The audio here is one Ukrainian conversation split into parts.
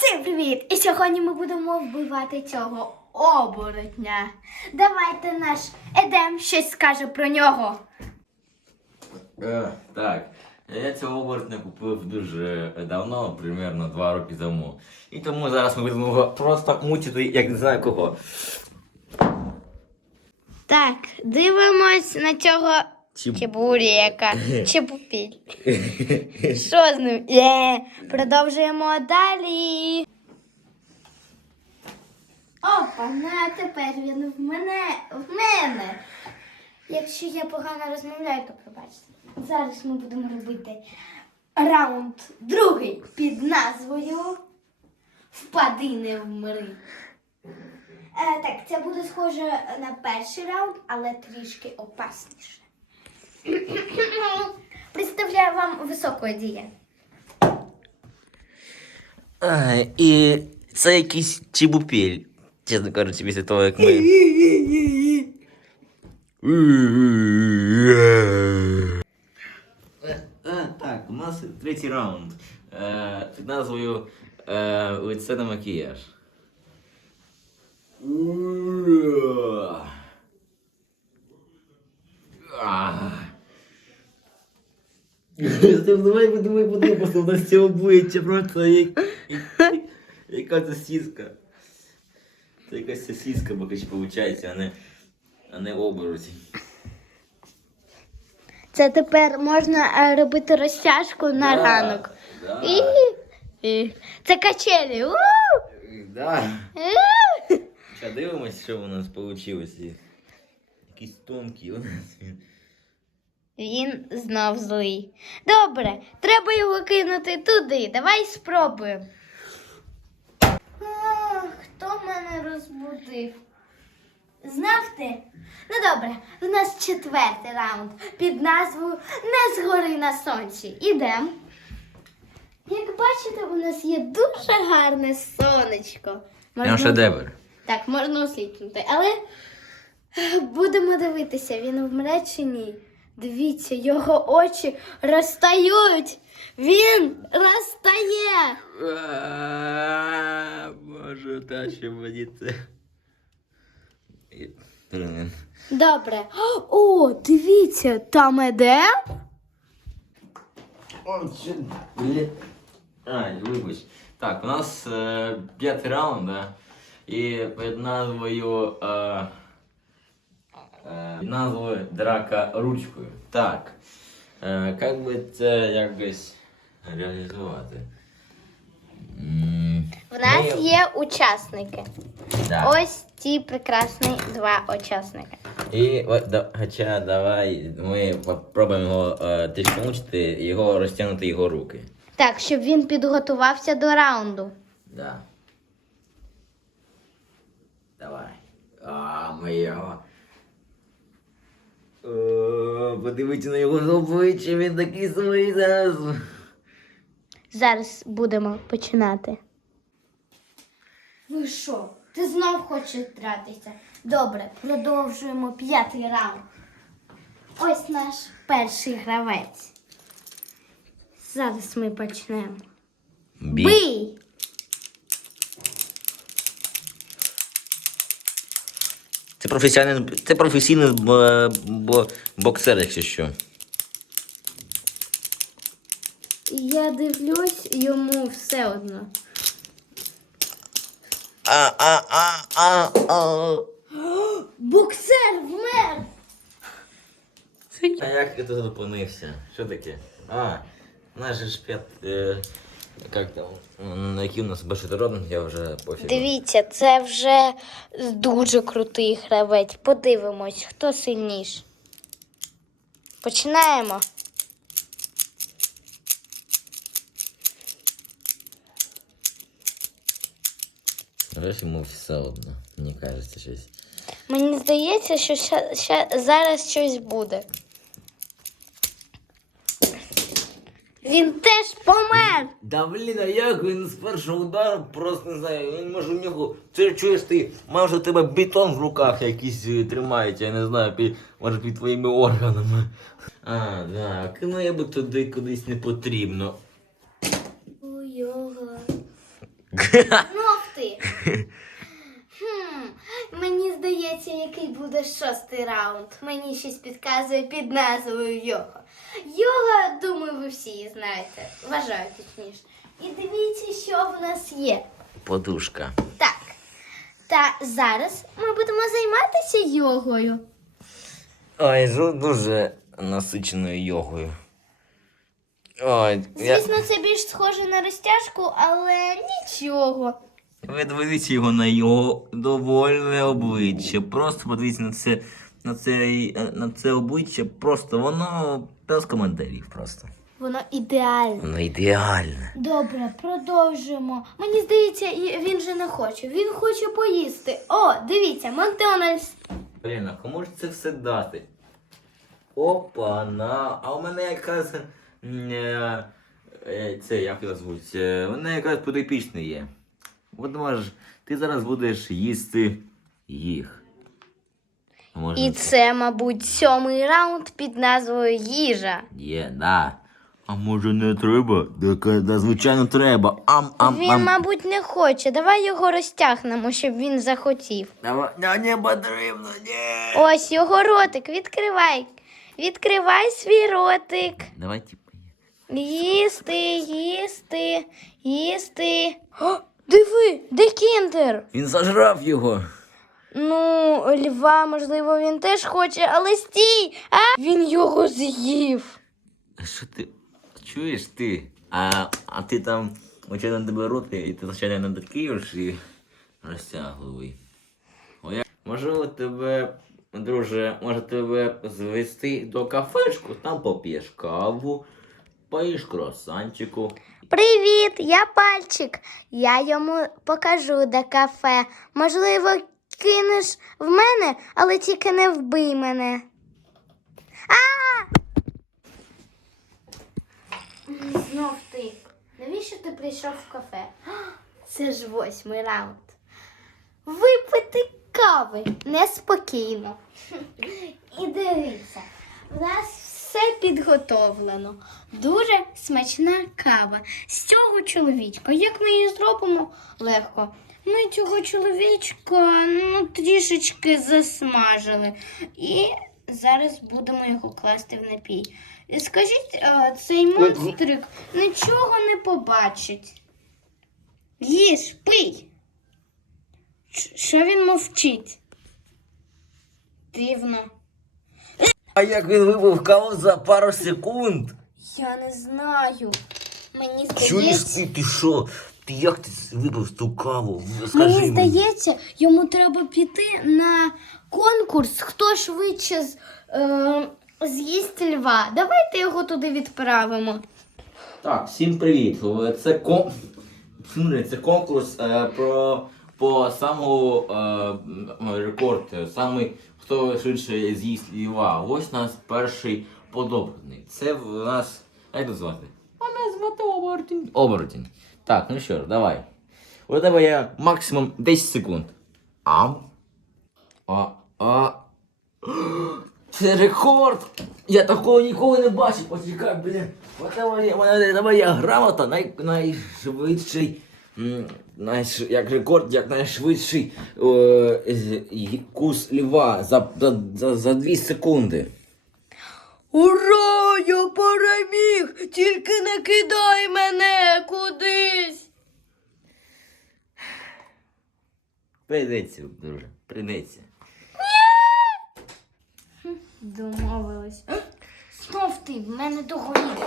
Всім привіт! І сьогодні ми будемо вбивати цього оборотня. Давайте наш Едем щось скаже про нього. Е, так, я цього оборотня купив дуже давно, примерно два роки тому. І тому зараз ми будемо його просто мучити, як не знаю кого. Так, дивимось на цього Чіп- чебурека. Чебупіль. Що з ним? Є. Продовжуємо далі. Опа, ну а тепер він в мене. В мене. Якщо я погано розмовляю, то пробачте. Зараз ми будемо робити раунд другий під назвою Впади не вмри. Е, так, це буде схоже на перший раунд, але трішки опасніше. Представляю вам високого дія. А, і це якийсь чебупіль. Чесно кажучи, після того, як ми. Е, е, Так, у нас третій раунд. Е, Під назвою е, Лице на макіяж. А. Давай подумай, подумай, просто у нас це обличчя просто як... як- яка це сіска. Це якась сосиска, поки що виходить, а не, а не оборотень. Це тепер можна е, робити розтяжку на Да, ранок. Да. І, і. Це качелі. У! Да. У! Сейчас дивимось, що у нас вийшло. Якийсь тонкий у нас він. Він знов злий. Добре, треба його кинути туди. Давай спробуємо. Хто мене розбудив? Знав ти? Ну добре, в нас четвертий раунд під назвою Не згори на сонці. Ідемо. Як бачите, у нас є дуже гарне сонечко. Прям шедевр. Так, можна осліпнути. Але е, будемо дивитися, він вмре чи ні. Дивіться, його очі розтають. Він розтає. А, Боже, та що мені це. Добре. О, дивіться, там іде. Блін. Вибач. Так, у нас е, п'ятий раунд, да? І під назвою. Е, е, назвою Драка ручкою. Так. Е, як би це якось реалізувати? В нас ми- є учасники. Да. Ось ці прекрасні два учасники. І от, да, хоча давай ми попробуємо його е, трішки мучити, його розтягнути його руки. Так, щоб він підготувався до раунду. Да. Давай. А, ми його. О, подивіться на його обличчя, він такий самий зараз. Зараз будемо починати. Ви що? Ти знов хочеш тратися? Добре, продовжуємо п'ятий раунд. Ось наш перший гравець. Зараз ми почнемо. Бий! Це професіональний, це професійний б- бо- боксер, якщо що. Я дивлюсь, йому все одно. А, а, а, а, а. Боксер вмер! А як ти тут опинився? Що таке? А, наш же ж п'ят... Е, як там? м, Який у нас башетородний, я вже пофіг. Дивіться, це вже дуже крутий гравець. Подивимось, хто сильніший. Починаємо. Зараз йому все одно, мені кажеться щось. Мені здається, що ща, ща, зараз щось буде. Він теж помер. Да блін, а як він з першого удару просто не знаю, він може у нього. Ти чуєш ти, може у тебе бетон в руках якийсь е, тримають, я не знаю, під, може під твоїми органами. А, так, ну я би туди кудись не потрібно. Знов ти. Хм, мені здається, який буде шостий раунд. Мені щось підказує під назвою йога. Йога, думаю, ви всі її знаєте. Вважаю точніше. І дивіться, що в нас є. Подушка. Так. Та зараз ми будемо займатися йогою. Ой, дуже насиченою йогою. Ой, я... Звісно, це більш схоже на розтяжку, але нічого. Ви дивіться його на його довольне обличчя. Просто подивіться на це, на це, на це обличчя. Просто воно без коментарів просто. Воно ідеальне. Воно ідеальне. Добре, продовжуємо. Мені здається, і- він же не хоче. Він хоче поїсти. О, дивіться, Макдональдс. Блін, а кому ж це все дати? Опа, на. А у мене якраз. е, е, Це як його звуть? Е, У мене якраз подопічний є. От може, ти зараз будеш їсти їх. А Може, І це, мабуть, сьомий раунд під назвою їжа. Є, да. А може не треба? Так, да, звичайно, треба. Ам, ам, Він, ам. мабуть, не хоче. Давай його розтягнемо, щоб він захотів. Давай, не потрібно, ні. Ось його ротик. Відкривай. Відкривай свій ротик. Давай, типу. Їсти, їсти, їсти. О, диви, де кіндер? Він зажрав його. Ну, льва, можливо, він теж хоче, але стій! А він його з'їв. А Що ти чуєш ти? А, а ти там очевидно тебе роти, і ти звичайно не такий і розтягливий. Я... У тебе, друже, може тебе звести до кафешку, там поп'єш каву, поїш круасанчику. Привіт, я пальчик. Я йому покажу де кафе. Можливо, кинеш в мене, але тільки не вбий мене. А! Знов ти. Навіщо ти прийшов в кафе? Це ж восьмий раунд. Випити кави неспокійно. І дивіться, в нас все підготовлено. Дуже смачна кава. З цього чоловічка. Як ми її зробимо? Легко. Ми цього чоловічка ну, трішечки засмажили. І зараз будемо його класти в напій. І Скажіть, а, цей монстрик нічого не побачить. Їж, пий. Що він мовчить? Дивно. А як він випив каву за пару секунд? Я не знаю. Мені Чуєш здається, ти, ти що? Ти як ти випив ту каву? Скажи мені мені. здається, йому треба піти на конкурс, хто швидше з, е, з'їсть льва. Давайте його туди відправимо. Так, всім привіт. Це кон... Це конкурс е, про по самому е, м, рекорд, е, самий хто швидше з'їсть ліва. Ось у нас перший подобний. Це в нас. Як це звати? Мене звати Оборотень. Оборотень. Так, ну що ж, давай. У тебе є максимум 10 секунд. Ам. А. А. Це рекорд! Я такого ніколи не бачив. Почекай, блін. Оце моя, моя грамота най, найшвидший. Найш, як рекорд, як найшвидший е, кус льва за, за, за, за 2 секунди. Ура! Я переміг! Тільки не кидай мене кудись. Прийдеться, друже, прийдеться. Домовились. Знов ти в мене догорів.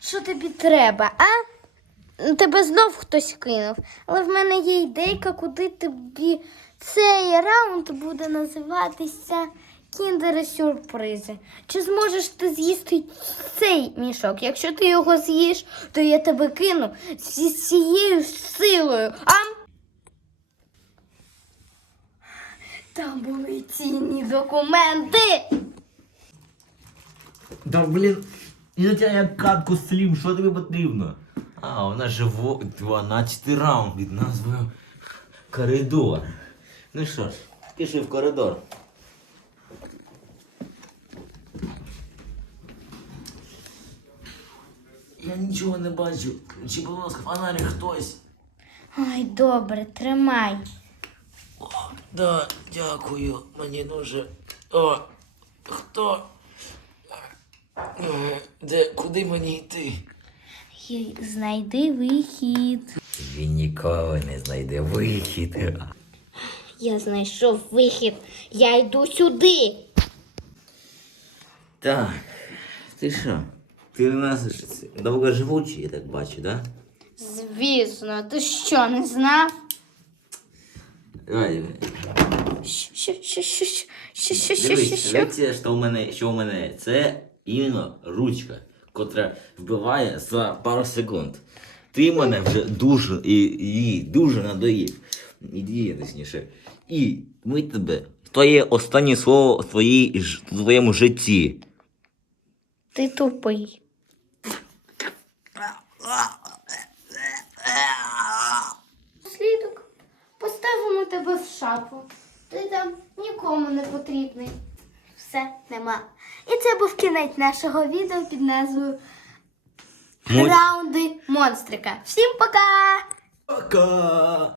Що тобі треба, а? Тебе знов хтось кинув. Але в мене є ідейка, куди тобі цей раунд буде називатися Кіндери сюрпризи. Чи зможеш ти з'їсти цей мішок? Якщо ти його з'їш, то я тебе кину зі всією силою. Ам! Там були цінні документи. Да блін, я тебе як катку слів, що тобі потрібно? А, вона живо 12 раунд під назвою Коридор. Ну що ж, пішли в коридор. Я нічого не бачу. Чи, будь ласка, фонарик хтось. Ой, добре, тримай. Да, дякую. Мені дуже. О, хто? Е, Де, куди мені йти? І Знайди вихід. Він ніколи не знайде вихід. Я знайшов вихід. Я йду сюди. Так, ти що? Ти у нас довгоживучий, я так бачу, да? Звісно, ти що, не знав? Давай, Що, що, що, що, що, що, що, що, Дивись, що? дивіться, що в мене, що в мене. Це іменно ручка, котра вбиває за пару секунд. Ти мене вже дуже і, і дуже надоїв. Іди, точніше. І ми тебе. Твоє останнє слово в твоєму житті. Ти тупий. Слідок, поставимо тебе в шапу. Ти там нікому не потрібний. Все, нема. І це був кінець нашого відео під назвою Раунди монстрика. Всім пока! Пока!